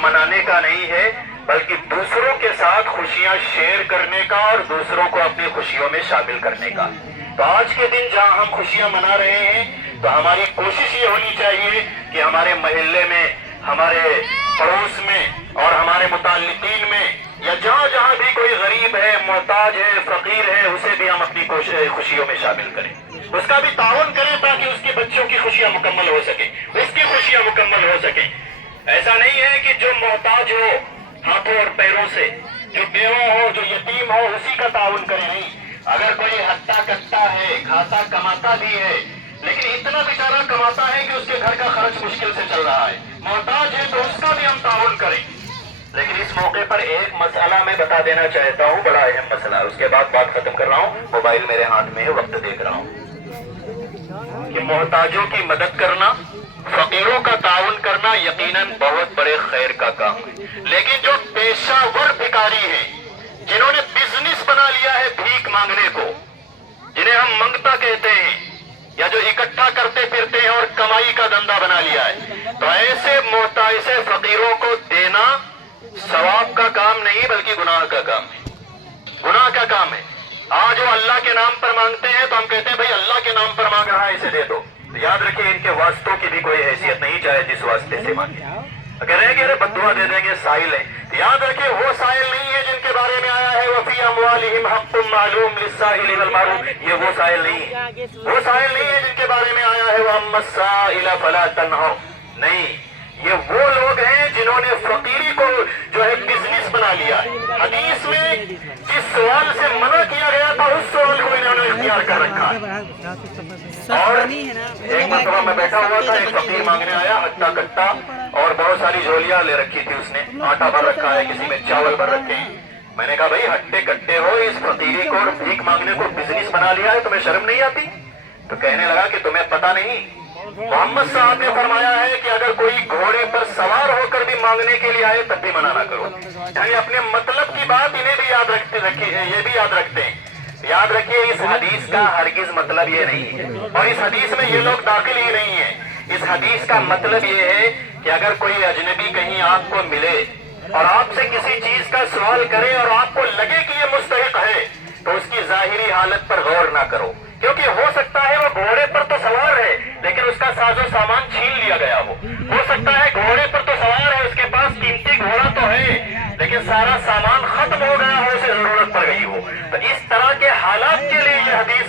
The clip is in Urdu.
منانے کا نہیں ہے بلکہ دوسروں کے ساتھ خوشیاں شیئر کرنے کا اور دوسروں کو اپنی خوشیوں میں شامل کرنے کا۔ تو آج کے دن جہاں ہم خوشیاں منا رہے ہیں تو ہماری کوشش یہ ہونی چاہیے کہ ہمارے محلے میں، ہمارے پڑوس میں اور ہمارے متعلقین میں یا جہاں جہاں بھی کوئی غریب ہے، محتاج ہے، فقیر ہے، اسے بھی ہم اپنی خوشیوں میں شامل کریں، اس کا بھی تعاون کریں تاکہ اس کے بچوں کی خوشیاں مکمل ہو سکیں، اس کی خوشیاں مکمل ہو سکیں۔ ایسا نہیں ہے کہ جو محتاج ہو ہاتھوں اور پیروں سے، جو بیوہ ہو، جو یتیم ہو، اسی کا تعاون کرے، نہیں۔ اگر کوئی ہٹا کٹا ہے، کھاتا کماتا بھی ہے لیکن اتنا بیچارہ کماتا ہے کہ اس کے گھر کا خرچ مشکل سے چل رہا ہے، محتاج ہے، تو اس کا بھی ہم تعاون کریں۔ لیکن اس موقع پر ایک مسئلہ میں بتا دینا چاہتا ہوں، بڑا اہم مسئلہ، اس کے بعد بات ختم کر رہا ہوں، موبائل میرے ہاتھ میں ہے، وقت دیکھ رہا ہوں، کہ محتاجوں کی مدد کرنا، فقیروں کا تعاون کرنا یقیناً بہت بڑے خیر کا کام ہے، لیکن جو پیشہ ور بھکاری ہیں، جنہوں نے بزنس بنا لیا ہے بھیک مانگنے کو، جنہیں ہم منگتا کہتے ہیں، یا جو اکٹھا کرتے پھرتے ہیں اور کمائی کا دھندا بنا لیا ہے، تو ایسے محتاج فقیروں کو دینا ثواب کا کام نہیں بلکہ گناہ کا کام ہے، گناہ کا کام ہے۔ آج وہ اللہ کے نام پر مانگتے ہیں تو ہم کہتے ہیں بھائی اللہ کے نام پر مانگ رہا ہے، اسے دے دو، تو یاد رکھیں ان کے واسطوں کی بھی کوئی حیثیت نہیں، چاہے جس واسطے سے مانگے۔ کہہ رہے ہیں کہ ارے بددعا دے دیں گے، سائل ہیں، تو یاد رکھیں وہ سائل نہیں ہے جن کے بارے میں آیا ہے وَفِي أَمْوَالِهِمْ حَقٌّ مَّعْلُومٌ لِلسَّائِلِ وَالْمَحْرُومِ، یہ وہ سائل نہیں ہے، وہ سائل نہیں ہے جن کے بارے میں آیا ہے وَأَمَّا السَّائِلَ فَلَا تَنْهَرْ، نہیں، یہ وہ لوگ ہیں جنہوں نے فقیری کو جو ہے بزنس بنا لیا ہے۔ حدیث میں جس سوال سے منع کیا گیا تھا اس سوال کو انہوں نے اختیار کر رکھا ہے۔ اور ایک مرتبہ میں بیٹھا ہوا تھا، ایک فقیر مانگنے آیا، ہٹا کٹا اور بہت ساری جھولیاں لے رکھی تھی، اس نے آٹا بھر رکھا ہے، کسی میں چاول بھر رکھے ہیں۔ میں نے کہا بھائی ہٹے کٹے ہو، اس فقیری کو اور بھیک مانگنے کو بزنس بنا لیا ہے، تمہیں شرم نہیں آتی؟ تو کہنے لگا کہ تمہیں پتہ نہیں، محمد صاحب نے فرمایا ہے کہ اگر کوئی گھوڑے پر سوار ہو کر بھی مانگنے کے لیے آئے تب بھی منع نہ کرو، یعنی اپنے مطلب کی بات انہیں بھی یاد رکھتے ہیں، یہ بھی یاد رکھتے ہیں۔ یاد رکھیے اس حدیث کا ہرگز مطلب یہ نہیں ہے، اور اس حدیث میں یہ لوگ داخل ہی نہیں ہیں۔ اس حدیث کا مطلب یہ ہے کہ اگر کوئی اجنبی کہیں آپ کو ملے اور آپ سے کسی چیز کا سوال کرے اور آپ کو لگے کہ یہ مستحق ہے تو اس کی ظاہری حالت پر غور نہ کرو، کیونکہ ہو سکتا ہے وہ